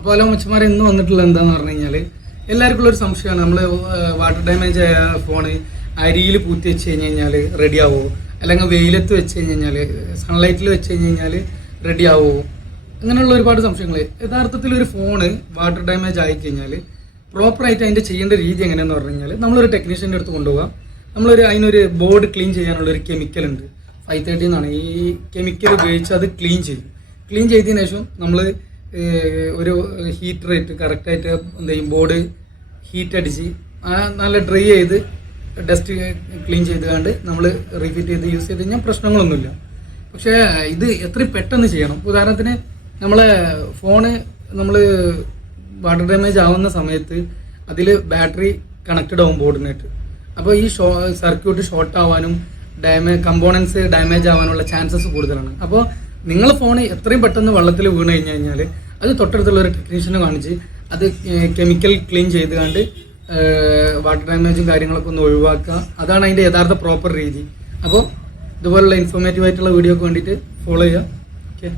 അപ്പോൾ ഹലോ മച്ചന്മാരെ, ഇന്ന് വന്നിട്ടുള്ള എന്താണെന്ന് പറഞ്ഞു കഴിഞ്ഞാൽ എല്ലാവർക്കും ഉള്ളൊരു സംശയമാണ്. നമ്മൾ വാട്ടർ ഡാമേജ് ആയ ഫോണ് അരിയിൽ പൂത്തി വെച്ച് കഴിഞ്ഞാൽ റെഡി ആവുമോ, അല്ലെങ്കിൽ വെയിലത്ത് വെച്ച് കഴിഞ്ഞാൽ സൺലൈറ്റിൽ വെച്ച് കഴിഞ്ഞാൽ റെഡി ആവുമോ, അങ്ങനെയുള്ള ഒരുപാട് സംശയങ്ങൾ. യഥാർത്ഥത്തിൽ ഒരു ഫോണ് വാട്ടർ ഡാമേജ് ആയി കഴിഞ്ഞാൽ പ്രോപ്പറായിട്ട് അതിൻ്റെ ചെയ്യേണ്ട രീതി എങ്ങനെയാണെന്ന് പറഞ്ഞു കഴിഞ്ഞാൽ നമ്മളൊരു ടെക്നീഷ്യൻ്റെ അടുത്ത് കൊണ്ടുപോകാം. അതിനൊരു ബോർഡ് ക്ലീൻ ചെയ്യാനുള്ളൊരു കെമിക്കൽ ഉണ്ട്, 530 എന്നാണ്. ഈ കെമിക്കൽ ഉപയോഗിച്ച് അത് ക്ലീൻ ചെയ്യും. ക്ലീൻ ചെയ്തതിന് ശേഷം നമ്മൾ ഒരു ഹീറ്റർ ഇട്ട് കറക്റ്റായിട്ട് എന്ത് ചെയ്യും, ബോർഡ് ഹീറ്റ് അടിച്ച് നല്ല ഡ്രൈ ചെയ്ത് ഡസ്റ്റ് ക്ലീൻ ചെയ്തുകൊണ്ട് നമ്മൾ റിപ്പീറ്റ് ചെയ്ത് യൂസ് ചെയ്ത് കഴിഞ്ഞാൽ പ്രശ്നങ്ങളൊന്നുമില്ല. പക്ഷേ ഇത് എത്രയും പെട്ടെന്ന് ചെയ്യണം. ഉദാഹരണത്തിന് നമ്മളെ ഫോണ് നമ്മൾ വാട്ടർ ഡാമേജ് ആവുന്ന സമയത്ത് അതിൽ ബാറ്ററി കണക്റ്റഡ് ആവും ബോർഡിനായിട്ട്. അപ്പോൾ ഈ സർക്യൂട്ട് ഷോർട്ട് ആവാനും കമ്പോണൻസ് ഡാമേജ് ആവാനുള്ള ചാൻസസ് കൂടുതലാണ്. അപ്പോൾ നിങ്ങൾ ഫോൺ എത്രയും പെട്ടെന്ന് വെള്ളത്തിൽ വീണ് കഴിഞ്ഞാൽ അത് തൊട്ടടുത്തുള്ള ഒരു ടെക്നീഷ്യനെ കാണിച്ച് അത് കെമിക്കൽ ക്ലീൻ ചെയ്തുകൊണ്ട് വാട്ടർ ഡാമേജും കാര്യങ്ങളൊക്കെ ഒന്ന് ഒഴിവാക്കുക. അതാണ് അതിൻ്റെ യഥാർത്ഥ പ്രോപ്പർ രീതി. അപ്പോൾ ഇതുപോലുള്ള ഇൻഫോർമേറ്റീവ് ആയിട്ടുള്ള വീഡിയോക്ക് വേണ്ടിയിട്ട് ഫോളോ ചെയ്യുക. ഓക്കെ.